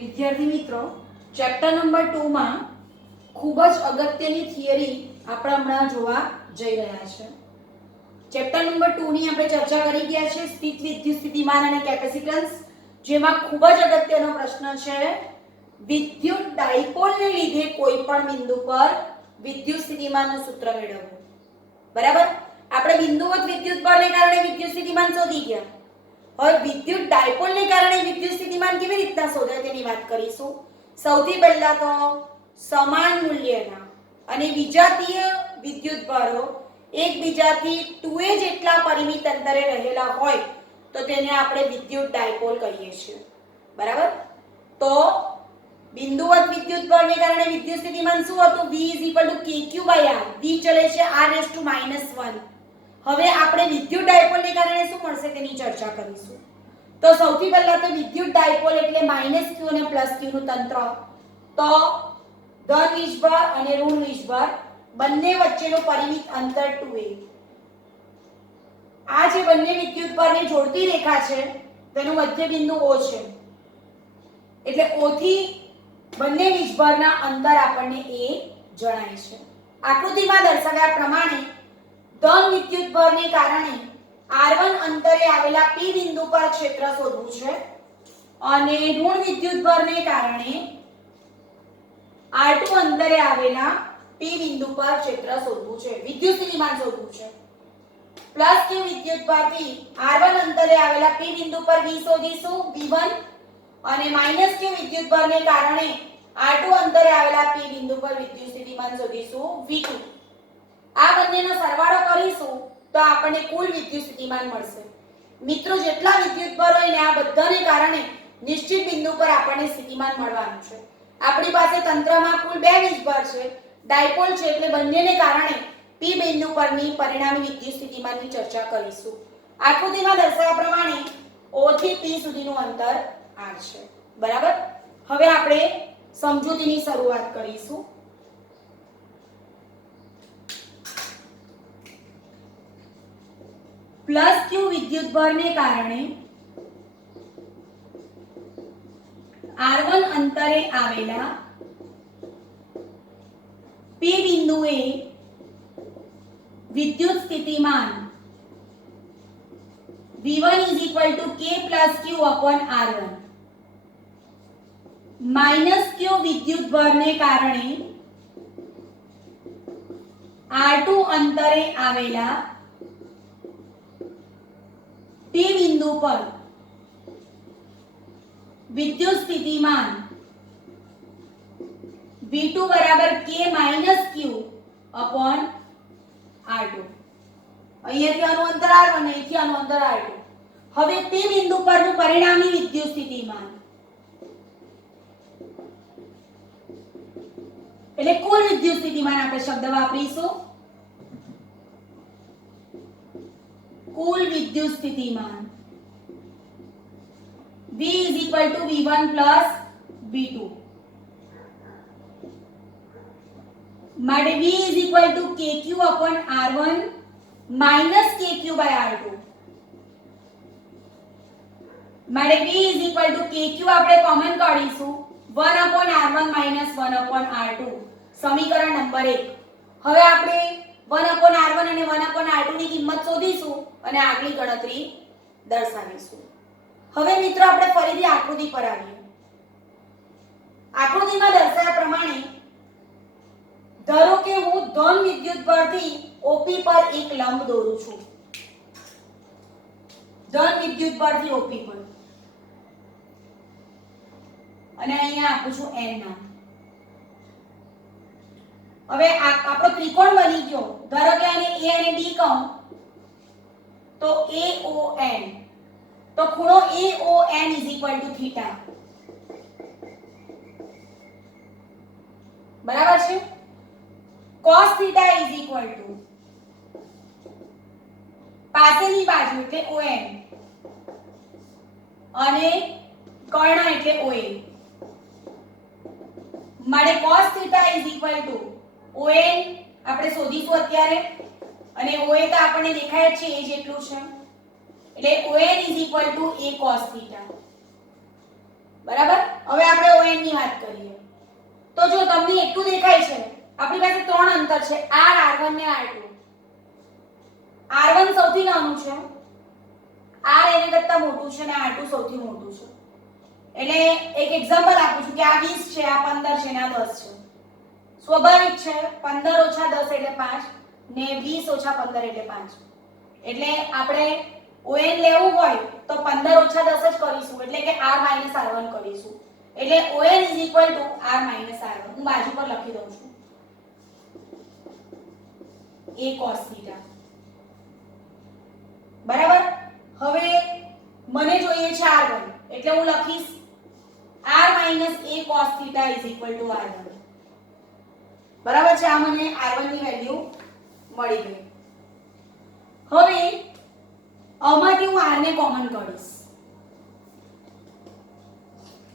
વિદ્યાર્થી મિત્રો chapter number 2 માં ખૂબ જ અગત્યની થિયરી આપણે હમણાં જોવા જઈ રહ્યા છે. ચેપ્ટર નંબર 2 ની આપણે ચર્ચા કરી ગયા છે સ્થિત વિદ્યુત સ્થિતિમાન અને કેપેસિટન્સ, જેમાં ખૂબ જ અગત્યનો પ્રશ્ન છે વિદ્યુત ડાયપોલને લીધે કોઈ પણ બિંદુ પર વિદ્યુત સ્થિતિમાનનું સૂત્ર મેળવવું. બરાબર, આપણે બિંદુવત વિદ્યુત બળને કારણે વિદ્યુત સ્થિતિમાન શોધી ગયા. હવે વિદ્યુત ડાયપોલને કારણે વિદ્યુત સ્થિતિમાન કેવી રીતના શોધાય તેની વાત કરીશું. સૌથી પહેલા તો સમાન મૂલ્યના અને વિજાતીય વિદ્યુત ભારો એકબીજાથી 2a જેટલા પરિમિત અંતરે રહેલા હોય તો તેને આપણે વિદ્યુત ડાયપોલ કહીએ છીએ. બરાબર, તો બિંદુવત વિદ્યુત બળને કારણે વિદ્યુત સ્થિતિમાન શું હતું? V kq/r. V ચલે છે r⁻⁻1. હવે આપણે વિદ્યુત ડાયપોલને કારણે શું મળશે તેની ચર્ચા કરીશું. તો સૌથી પહેલા તો વિદ્યુત ડાયપોલ એટલે -q અને +q નું તંત્ર. તો ધન વીજભાર અને ઋણ વીજભાર બંને વચ્ચેનું પરિમિત અંતર 2a. આ જે બંને વિદ્યુત ભારને જોડતી રેખા છે તેનું મધ્ય બિંદુ O છે. એટલે O થી બંને વીજભારના અંતર આપણને a જણાય છે. આકૃતિમાં દર્શાવ્યા પ્રમાણે ધન વિદ્યુત ભારને કારણે r1 અંતરે આવેલા p બિંદુ પર ક્ષેત્ર શોધવું છે અને ઋણ વિદ્યુત ભારને કારણે r2 અંતરે આવેલા p બિંદુ પર ક્ષેત્ર શોધવું છે, વિદ્યુત સ્થિતિમાન શોધવું છે. પ્લસ q વિદ્યુત ભારથી r1 અંતરે આવેલા p બિંદુ પર v શોધીશું, v1, અને માઈનસ q વિદ્યુત ભારને કારણે r2 અંતરે આવેલા p બિંદુ પર વિદ્યુત સ્થિતિમાન શોધીશું, v2. આ બંનેનો સરવાળો કરીશું તો આપણને કુલ વિદ્યુત સ્થિતિમાન મળશે. મિત્રો, જેટલા વિદ્યુત ભાર હોય ને આ બધાને કારણે નિશ્ચિત બિંદુ પર આપણને સ્થિતિમાન મળવાનું છે. આપણી પાસે તંત્રમાં કુલ 2 વીજભાર છે, ડાયપોલ છે, એટલે બંનેને કારણે p બિંદુ પરની પરિણામી વિદ્યુત સ્થિતિમાનની ચર્ચા કરીશું. આકૃતિમાં દર્શાવ્યા પ્રમાણે O થી p સુધીનું અંતર r છે. બરાબર, હવે આપણે સમજૂતીની શરૂઆત કરીશું. પ્લસ q વિદ્યુત ભારને કારણે r1 અંતરે આવેલા p બિંદુએ વિદ્યુત સ્થિતિમાન v1 k+q/r1. માઈનસ q વિદ્યુત ભારને કારણે r2 અંતરે આવેલા p બિંદુ પર વિદ્યુત સ્થિતિમાન v2 = k-q/r2. અહીંયાથી આનું અંતર r1 અને અહીંથી આનું અંતર r2. હવે p બિંદુ પરનું પરિણામી વિદ્યુત સ્થિતિમાન એટલે કુલ વિદ્યુત સ્થિતિમાન આપણે શબ્દ વાપરીશું. કુલ વિદ્યુત સ્થિતિમાન V v1 v2. માટે V kq/r1 kq/r2. માટે V kq આપણે કોમન કાઢીશું, 1/r1 1/r2. સમીકરણ નંબર 1. હવે આપણે 1/r1 અને 1/r2 ની કિંમત શોધીશું અને આગલી ગણતરી દર્શાવીશું. હવે મિત્રો આપણે ફરીથી આકૃતિ પર આવીએ. આકૃતિમાં દર્શાવ્યા પ્રમાણે ધારો કે હું ધન વિદ્યુત ભારથી OP પર એક લંબ દોરું છું. ધન વિદ્યુત ભારથી OP પર, અને અહીંયા આપું છું n નામ. હવે આપણો ત્રિકોણ બની ગયો. ધારો કે આને A અને B કહું તો AON. તો ખૂણો AON = θ. બરાબર છે. cos θ = પાસેની બાજુ એટલે ON અને કર્ણ એટલે OA. માટે cos θ = ON આપણે શોધીશું અત્યારે, અને OA તો આપણને દેખાય છે એ જેટલું છે, એટલે ON = a cos θ. બરાબર. હવે આપણે ON ની વાત કરીએ તો જો તમને એટલું દેખાય છે આપણી પાસે ત્રણ અંતર છે R1 ને R2. R1 સૌથી નાનું છે, R એના કરતા મોટું છે અને R2 સૌથી મોટું છે. એટલે એક એક્ઝામ્પલ આપું છું કે આ 20 છે, આ 15 છે અને આ 10 છે. સ્વાભાવિક છે 15 ઓછા 10 એટલે 5 ને 20 ઓછા 15 એટલે 5. એટલે આપણે ON લેવું હોય તો 15 ઓછા 10 જ કરીશું એટલે કે R માઈનસ R1 કરીશું. એટલે ON R માઈનસ R1 હું બાજુ પર લખી દઉં છું A cos θ. બરાબર. હવે મને જોઈએ છે R1 એટલે હું લખીશ R minus A cos θ R1. બરાબર છે. આ મને R1 ની વેલ્યુ મળી ગઈ. હવે આમાંથી હું R ને કોમન કાઢીશ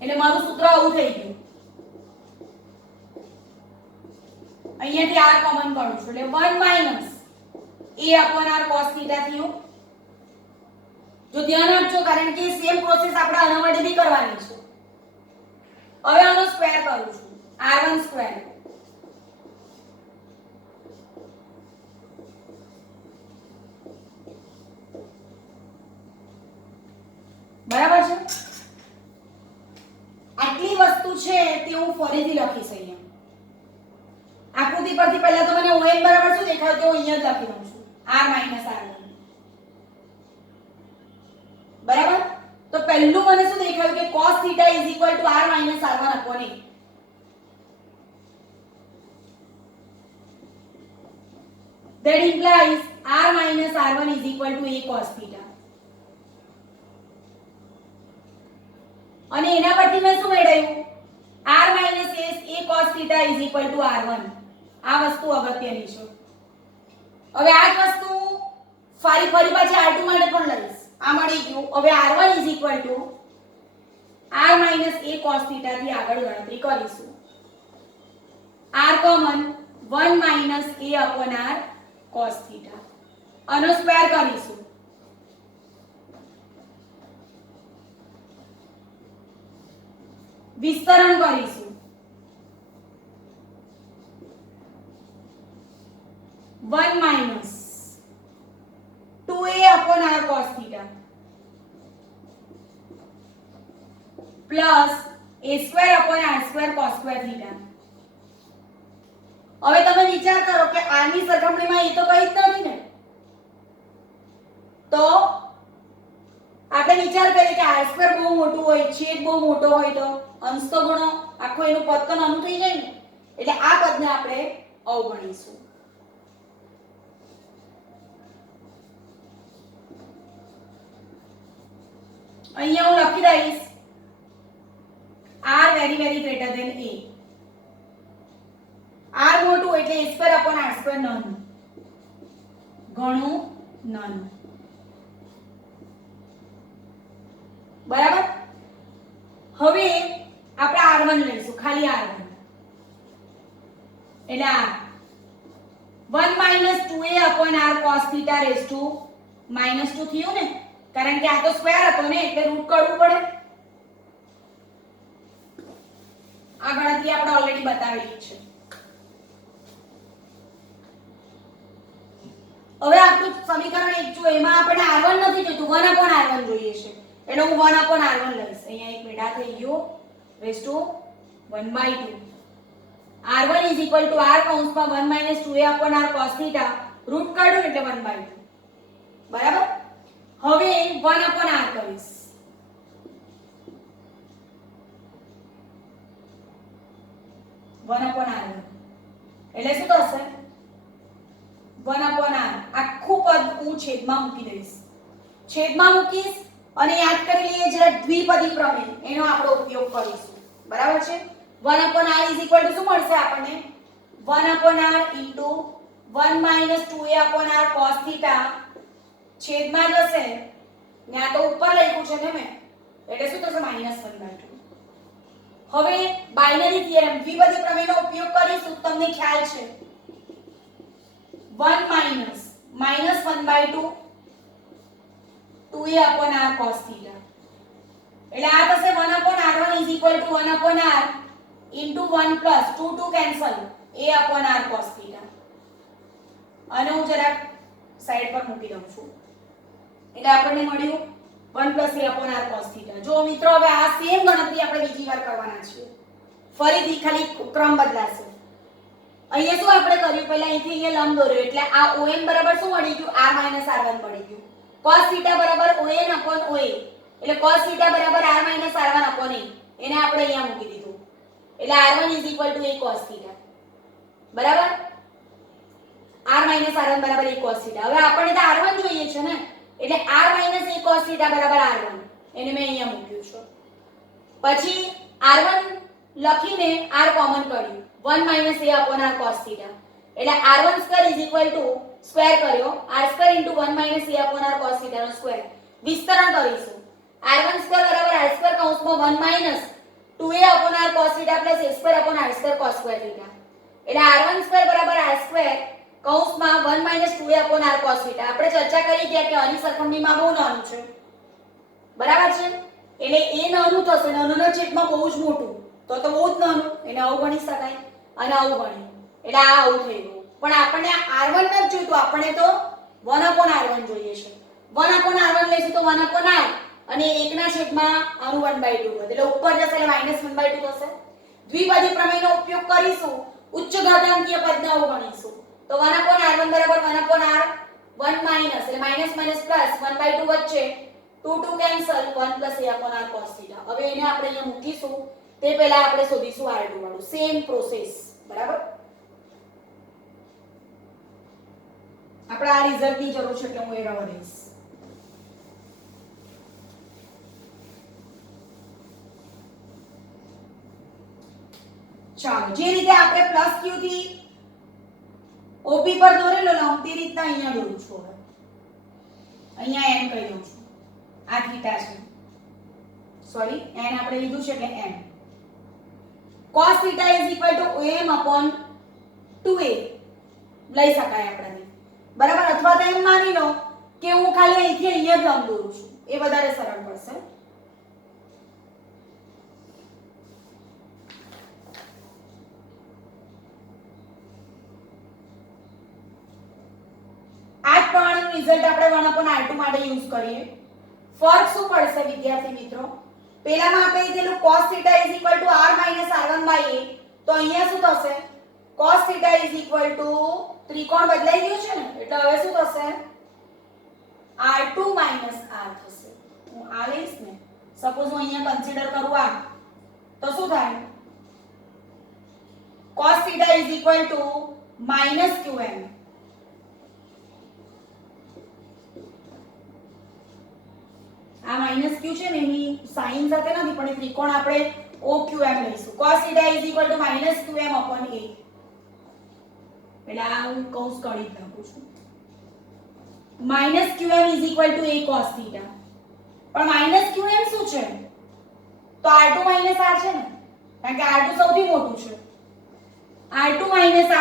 એટલે મારું સૂત્ર આવું થઈ ગયું. અહીંયાથી R કોમન કાઢું છું એટલે 1 માઈનસ A R cos θ થયું. જો ધ્યાન આપજો કારણ કે સેમ પ્રોસેસ આપણે આના માટે બી કરવાની છે. હવે આનો સ્ક્વેર કરું છું R1 સ્ક્વેર. બરાબર છે. આટલી વસ્તુ છે તે હું ફરીથી લખીશ અહીંયા આકૃતિ પરથી. પહેલા તો મને ON બરાબર શું દેખાય તો હું અહીંયા જ લખી દઉં છું R માઈનસ R1. બરાબર. તો પહેલું મને શું દેખાયું કે cos θ R minus R1 upon A. That implies R minus R1 is equal to A cos θ. અને એના પરથી મેં શું મેળવ્યું R minus A cos θ is equal to R1. આ વસ્તુ અગત્યની છે. હવે આ જ વસ્તુ ફરી પાછી R2 માટે પણ લઈશ. આ મળી ગયું. હવે R1 is equal to R minus A cos θ થી આગળ ગણતરી કરીશું. R common 1 minus A upon R cos θ. આનો સ્ક્વેર કરીશું. વિસ્તરણ કરીશું. 1 minus 2A upon R cos θ plus A square upon R square cos square θ. હવે તમે વિચાર કરો કે R ની સરખામણીમાં એ તો કંઈ જ નથી ને. તો આપણે વિચાર કરીએ કે R સ્ક્વેર બહુ મોટું હોય, છેદ બહુ મોટો હોય તો અંશ તો ગણો આખો એનું પદ તો નાનું થઈ જાય ને. એટલે આ પદને આપણે અવગણીશું. અહીંયા હું લખી દઈશ R very very greater than A. R મોટું એટલે A square upon R square નાનું, ઘણું નાનું. બરાબર. હવે આપણે R1 લઈશું, ખાલી R1 એટલે R 1 minus 2A upon R cos θ raised to -2 થયું ને, કારણ કે આ તો સ્ક્વેર હતો ને એટલે રૂટ કાઢવું પડે. આ ગણતરી આપણે ઓલરેડી બતાવેલી છે. હવે આપણું સમીકરણ 1 જો એમાં આપણે R1 નથી જોઈતું, 1 upon R1 જોઈએ છે. એટલે હું 1 upon R1 લઈશ. અહીંયા એક મેડા થઈ ગયો rays two 1/2. R1 is equal to R કૌંસમાં 1 minus 2A upon R cos θ route કાઢું એટલે 1/2. બરાબર. હવે 1 upon R કરીશ. એટલે શું થશે 1 upon R. આખું પદ હું છેદમાં મૂકી દઈશ. છેદમાં મૂકીશ અને યાદ કરી લઈએ જરા દ્વિપદી પ્રમેય એનો આપણે ઉપયોગ કરીશું. બરાબર છે. 1 upon R is equal to શું મળશે આપણને 1 upon R into 1 minus 2A upon R cos θ છેદમાં જશે ને આ તો ઉપર લખ્યું છે ને મેં એટલે શું થશે -1/2. હવે બાઇનરી થિયરમ દ્વિપદી પ્રમેયનો ઉપયોગ કરીશું. તમને ખ્યાલ છે 1 minus -1/2 2A upon R cos θ એટલે આ થશે 1 upon R1 r1 is equal to 1 upon r into 1 plus 2 cancel a upon r cos theta. અને હું જરાક સાઈડ પર મૂકી દઉં છું એટલે આપણને મળ્યું 1 plus a upon r cos theta. જો મિત્રો હવે આ સેમ ગણતરી આપણે બીજી વાર કરવાના છે, ફરીથી ખાલી ક્રમ બદલાશે. અહીંયા શું આપણે કર્યું, પહેલા અહીંથી અહીંયા લંબ દોર્યો એટલે આ OM બરાબર શું મળી ગયું, r r1 મળી ગયું. cos theta બરાબર ON upon OA એટલે cos theta બરાબર r r1 upon a, એને આપણે અહીંયા મૂકી દીધું એટલે r1 is equal to a cos theta બરાબર. r r1 બરાબર a cos theta. હવે આપણે તો r1 જોઈએ છે ને એટલે r a cos theta બરાબર r1, એને મેં અહીંયા મૂક્યું છે. પછી r1 લખીને r કોમન કર્યું 1 a upon r cos theta એટલે r1 square is equal to square કર્યો r square into 1 a upon r cos theta no square. વિસ્તરણ કરીશું r1 square બરાબર r square કૌંસમાં 1 2a upon r cos theta plus a square upon r square cos square theta એટલે r1 square બરાબર r square કૌંસમાં 1 2a upon r cos theta. આપણે ચર્ચા કરી ગયા કે આની સરખામણીમાં બહુ નાનું છે બરાબર છે એટલે એ નાનું થશે, નાનાના છેદમાં બહુ જ મોટું તો બહુ જ નાનું, એને આવું ગણી શકાય અને આવું ગણી એટલે આ આવું થઈ ગયું. પણ આપણને r1 નથી જોઈતું, આપણને તો 1 upon r1 જોઈએ છે. 1 upon r1 લઈશું તો 1 upon r અને 1 ના છેદમાં આનું 1/2 વધે એટલે ઉપર જશે એટલે -1/2 થશે. દ્વિપદી પ્રમેયનો ઉપયોગ કરીશું, ઉચ્ચ ઘાતાંકીય પદને અવગણીશું તો 1 upon r1 બરાબર 1 upon r 1 માઈનસ એટલે માઈનસ માઈનસ પ્લસ 1/2 વચ્ચે 2 cancel 1 plus a upon r cos theta. હવે એને આપણે અહીંયા મૂકીશું, તે પહેલા આપણે શોધીશું r2 વાળું. સેમ પ્રોસેસ બરાબર. આપણે આ રિઝલ્ટની જરૂર છે એટલે હું એ રવા દઈશ. ચાલો, જે રીતે આપણે પ્લસ q થી OP પર દોરેલો લંબ તે રીતના અહીંયા દોરું છું. હવે અહીંયા n કહી દઉં છું, આ થીટા છે, સોરી n આપણે લીધું છે એટલે n. cos theta is equal to OM upon 2a લઈ શકાય આપણે બરાબર. અથવા તો એમ માની લો કે હું ખાલી અહીંથી અહીંયા જ લંબ દોરું છું, એ વધારે સરળ પડશે. રિઝલ્ટ આપણે 1 upon r2 માટે યુઝ કરીએ. ફરક શું પડશે વિદ્યાર્થી મિત્રો, પહેલામાં આપણે લીધેલું cos theta is equal to r r1 by a, તો અહીંયા શું થશે, cos theta is equal to ત્રિકોણ બદલાઈ ગયું છે ને એટલે હવે શું થશે, r2 r થશે. હું આ લઈશ ને, સપોઝ હું અહીંયા કન્સિડર કરું આ, તો શું થાય, cos theta is equal to -qm. આ માઈનસ q છે ને એની સાઈન સાથે નથી પણ એ ત્રિકોણ આપણે OQM લઈશું. cos theta is equal to -qm upon a. એટલે આ હું કૌંસ કાઢી નાખું છું. -qm is equal to a cos theta. પણ -qm શું છે, તો r2 r છે ને, કારણ કે r2 સૌથી મોટું છે. r2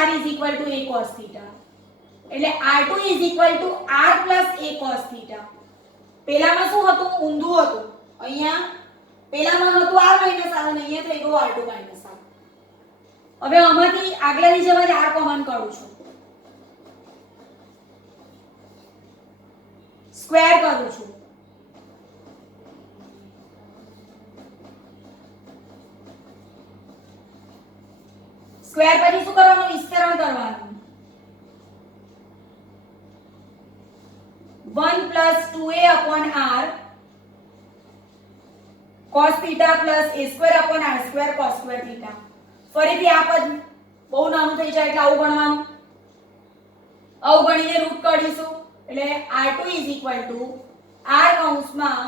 r is equal to a cos theta. એટલે r2 is equal to r plus a cos theta. પહેલામાં શું હતું, ઊંધું હતું. અહીંયા પહેલામાં હતું r r અને અહીંયા થઈ ગયું r2 r. હવે આમાંથી આગળની જેમ જ r કોમન કરું છું, સ્ક્વેર કરું છું. સ્ક્વેર પછી શું કરવાનું, વિસ્તરણ કરવાનું. 1 plus 2a upon r cos theta plus a square upon r square cos square theta. ફરીથી આ પદ બહુ નાનું થઈ જાય એટલે આવું ગણવાનું, આવું ગણીને રૂટ કાઢીશું એટલે r2 is equal to r કૌંસમાં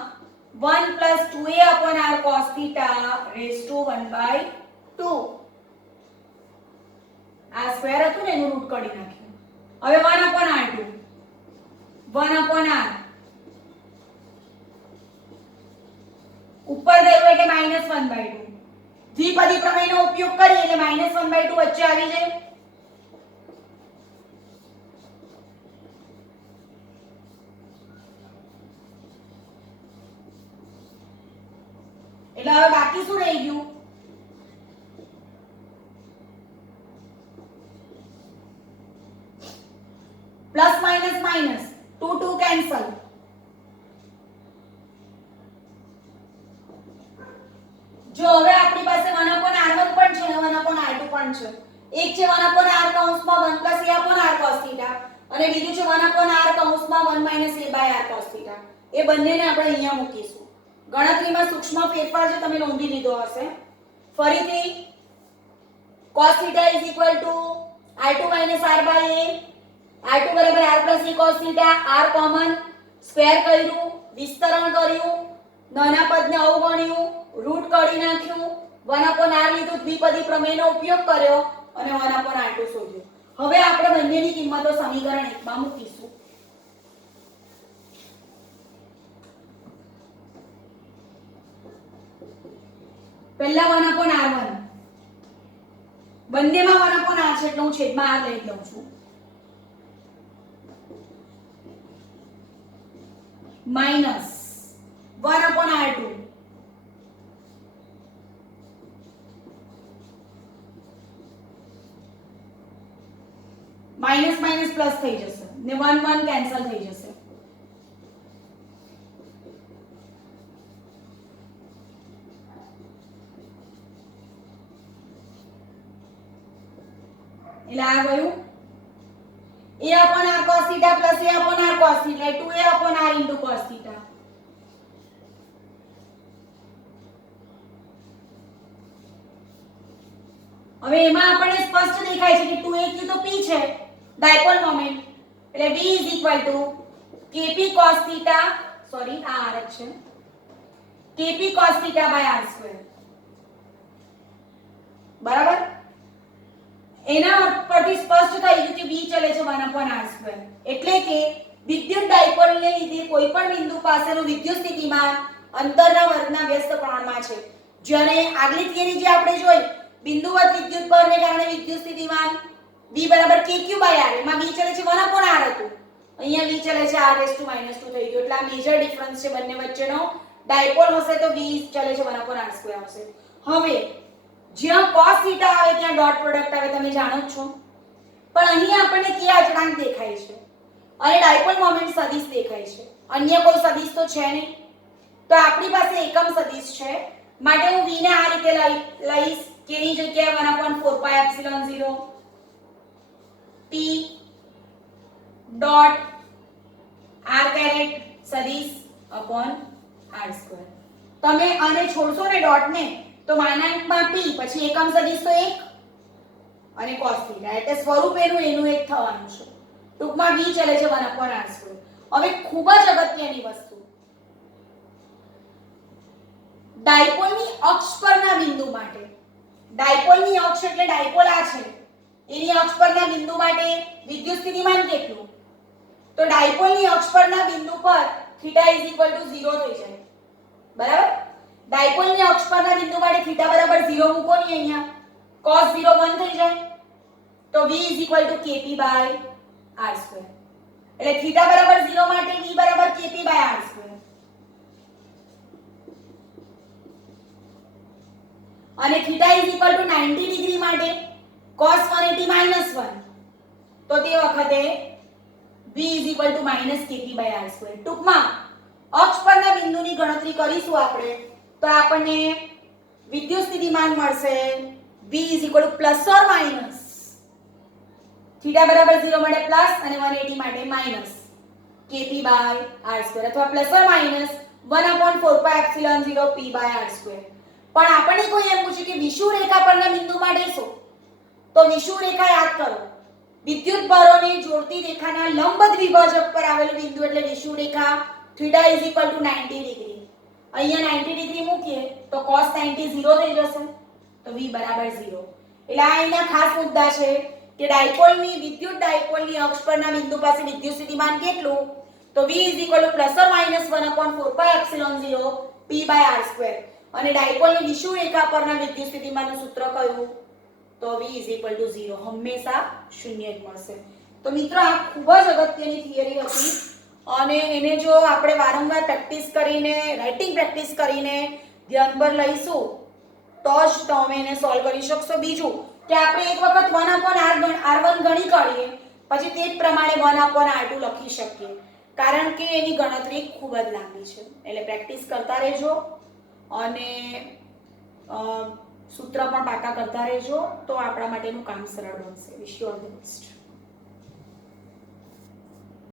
1 plus 2a upon r cos theta raised to 1/2. આ સ્ક્વેર હતું ને એનું રૂટ કાઢી નાખ્યું. હવે 1 upon r2 1 upon r ઉપર ગયું એટલે -1/2. દ્વિપદી પ્રમેયનો ઉપયોગ કરીએ એટલે -1/2 વચ્ચે આવી જાય. એટલે હવે બાકી શું રહી ગયું? Plus minus minus 2 2 cancel. જો હવે આપણી પાસે 1/r1 પણ છે અને 1/r2 પણ છે. એક છે 1/r કૌંસમાં 1 + a/r cos θ અને બીજું છે 1/r કૌંસમાં 1 - a/r cos θ. એ બંનેને આપણે અહીંયા મૂકીશું. ગણતરીમાં સૂક્ષ્મ ફેરફાર જે તમે નોંધી લીધો હશે. ફરીથી cos θ r2 - r/a, r2 = r + a cos θ, r common, square કર્યું, વિસ્તરણ કર્યું, નાના પદને અવગણ્યું, રૂટ કાઢી નાખ્યું, 1/r લીધું, દ્વિપદી પ્રમેયનો ઉપયોગ કર્યો અને 1/r2 શોધ્યું. હવે આપણે બંનેની કિંમતો સમીકરણ 1 માં મૂકીશું. પહેલા 1/r1, બંનેમાં 1/r છે એટલે હું છેદમાં r લઈ લઉં છું, minus 1/r2 minus minus plus થઈ જશે ને 1 1 કેન્સલ થઈ જશે. એટલે આ ગયું a/r cos θ plus a/r cos θ, 2a/r into cos θ. હવે એમાં આપણને સ્પષ્ટ દેખાય છે કે 2a તો p છે, ડાયપોલ મોમેન્ટ, એટલે v kp cos θ, સોરી આ r છે, kp cos θ r². બરાબર? એના પરથી સ્પષ્ટ થઈ ગયું કે v ચલે છે 1/r². એટલે કે વિદ્યુત ડાયપોલને લીધે કોઈ પણ બિંદુ પાસેનું વિદ્યુત સ્થિતિમાન અંતરના વર્ગના વ્યસ્ત પ્રમાણમાં છે. જ્યારે આગલી થિયરી જે આપણે જોઈ, બિંદુવત વિદ્યુત બળને કારણે વિદ્યુત સ્થિતિમાન v = kq/r, એમાં v ચલે છે 1/r હતું, અહીંયા v ચલે છે r⁻² થઈ ગયું. એટલે આ મેજર ડિફરન્સ છે બંને વચ્ચેનો. ડાયપોલ હશે તો v ચલે છે 1/r² આવશે. હવે જ્યાં cos θ આવે ત્યાં ડોટ પ્રોડક્ટ આવે, તમે જાણો જ છો. પણ અહીં આપણને k અચળાંક દેખાય છે અને ડાયપોલ મોમેન્ટ સદિશ દેખાય છે. અન્ય કોઈ સદિશ તો છે નહીં. તો આપણી પાસે એકમ સદિશ છે, માટે હું v ને આ રીતે લઈશ, k ની જગ્યાએ 1/4πε0 p ડોટ r કેરેટ સદિશ અપોન r². તમે આને છોડશો ને ડોટ ને તો માનાંકમાં p, પછી એકમ સદિશ તો 1 અને cos θ, એટલે સ્વરૂપ એનું એક થવાનું છે. ટૂંકમાં v ચલે છે 1/r². હવે ખૂબ જ અગત્યની વસ્તુ, ડાયપોલની અક્ષ પરના બિંદુ માટે, ડાયપોલની અક્ષ એટલે ડાયપોલ આ છે, એની અક્ષ પરના બિંદુ માટે વિદ્યુત સ્થિતિમાન કેટલું? તો ડાયપોલની અક્ષ પરના બિંદુ પર θ = 0 થઈ જાય. બરાબર? ડાયપોલની અક્ષ પરના બિંદુ માટે θ = 0 મૂકો ને અહીંયા, cos 0 1 થઈ જાય. તો v = kp/r². એટલે θ = 0 માટે v = kp/r². અને θ = 90 ડિગ્રી માટે cos 180 - 1, તો તે વખતે v = -kp/r². ટૂંકમાં અક્ષ પરના બિંદુની ગણતરી કરીશું આપણે તો આપણને વિદ્યુત સ્થિતિમાન મળશે v = પ્લસ ઓર માઈનસ, θ = 0 માટે પ્લસ અને 180 માટે માઈનસ kp/r² અથવા પ્લસ ઓર માઈનસ 1/4πε0 p/r². પણ આપણને કોઈ એમ પૂછે કે વિષુવ રેખા પરના બિંદુ માટે શું? તો વિષુવ રેખા યાદ કરો, વિદ્યુત ભારોને જોડતી રેખાના લંબ દ્વિભાજક પર આવેલું બિંદુ એટલે વિષુવ રેખા. θ = 90 ડિગ્રી, અહીંયા 90 ડિગ્રી મૂકીએ તો cos 90 0 થઈ જશે, તો v = 0. એટલે આ અહીંના ખાસ મુદ્દા છે કે વિદ્યુત ડાયપોલની અક્ષ પરના બિંદુ પાસે વિદ્યુત સ્થિતિમાન કેટલું? તો v = ±1/4πε0 p/r². અને ડાયપોલની વિષુવ રેખા પરના વિદ્યુત સ્થિતિમાનનું સૂત્ર કયું? તો v = 0, હંમેશા શૂન્ય જ મળશે. તો મિત્રો આ ખૂબ જ અગત્યની થિયરી હતી અને એને જો આપણે વારંવાર પ્રેક્ટિસ કરીને, રાઇટિંગ પ્રેક્ટિસ કરીને ધ્યાન પર લઈશું તો જ તમે એને સોલ્વ કરી શકશો. બીજું કે આપણે એક વખત 1/r1 ગણી કાઢીએ પછી તે જ પ્રમાણે 1/r2 લખી શકીએ, કારણ કે એની ગણતરી ખૂબ જ લાંબી છે. એટલે પ્રેક્ટિસ કરતા રહેજો અને સૂત્ર પણ પાકા કરતા રહેજો તો આપણા માટેનું કામ સરળ બનશે. Wish you all the best.